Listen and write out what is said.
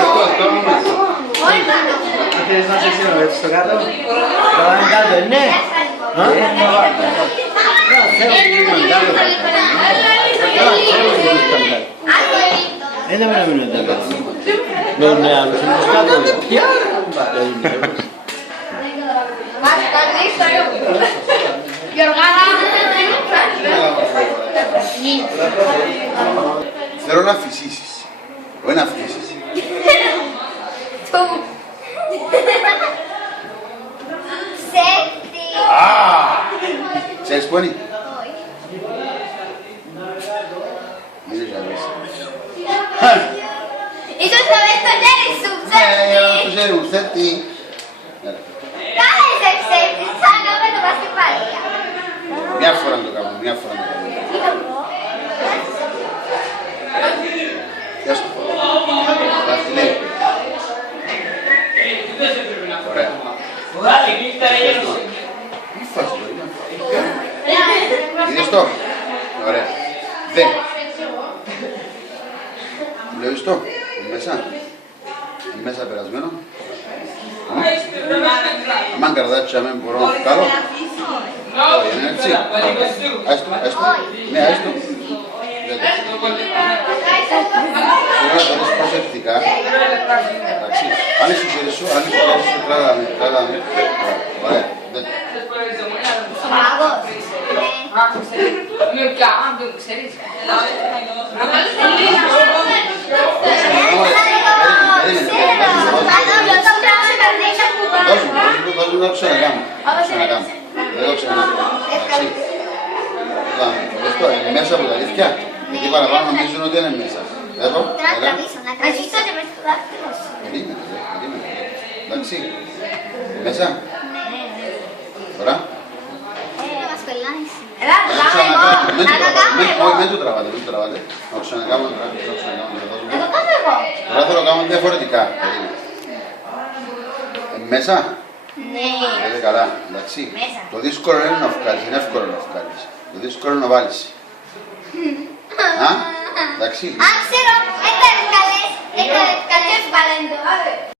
Εγώ Θέλεις να σε ξενοδέψεις στο κάτω? Πάμε κάτω, ναι. Δεν με μείνω τα κάτω. Με τον άλλους είναι τους κάτω. Θέλω να φυσήσεις. Όχι να φύσεις. Ψεύτη. Ξέρεις που είναι? Μην σε ζαλείς. Ίσως θα δεις το χέρι σου, ψεύτη. Το χέρι μου, ψεύτη. Κάνε σε ψεύτη, σαν να με το πασκεπάλια. Μια φορά να το κάνω, μια φορά να το κάνω. Γεια σου. Δαχτυλέ. Ωραία. Τι φας το, είδες το. Ωραία. Δε. Βλέπεις το, μέσα. Μέσα περασμένο. Αμάν καρδάτσι, αμάν μπορώ να το κάνω. Όχι, είναι έτσι. Άστο, άστο. Ναι, άστο. Θέλω να το δεις προσεκτικά. Εντάξει. Αν είσαι χέρι σου, αν είσαι χέρι σου, τράδαμε, τράδαμε. Ωραία. Δώσ' μου να το ξανακάνω. Δεν το ξανακάνω. Εντάξει. Μέσα από τα αλήθεια. Γιατί παραπάνω νομίζουν ότι είναι μέσα. Εδώ. Να τραβήσω και με στο δάχτυλο σου. Περίμενε, περίμενε. Εντάξει. Μέσα. Τώρα. Μας κολλάει σήμερα. Μην το τραβάτε, μην το τραβάτε. Να το ξανακάνω τώρα. Να το κάνω εγώ. Τώρα θέλω να κάνω διαφορετικά. Μέσα. Ναι. Είναι καλά, εντάξει. Το δύσκολο είναι να βγάλεις, είναι εύκολο να βγάλεις. Το δύσκολο είναι να βάλεις. Εντάξει. Α, ξέρω, έκανε καλές, έκανε καλές βαλέντο.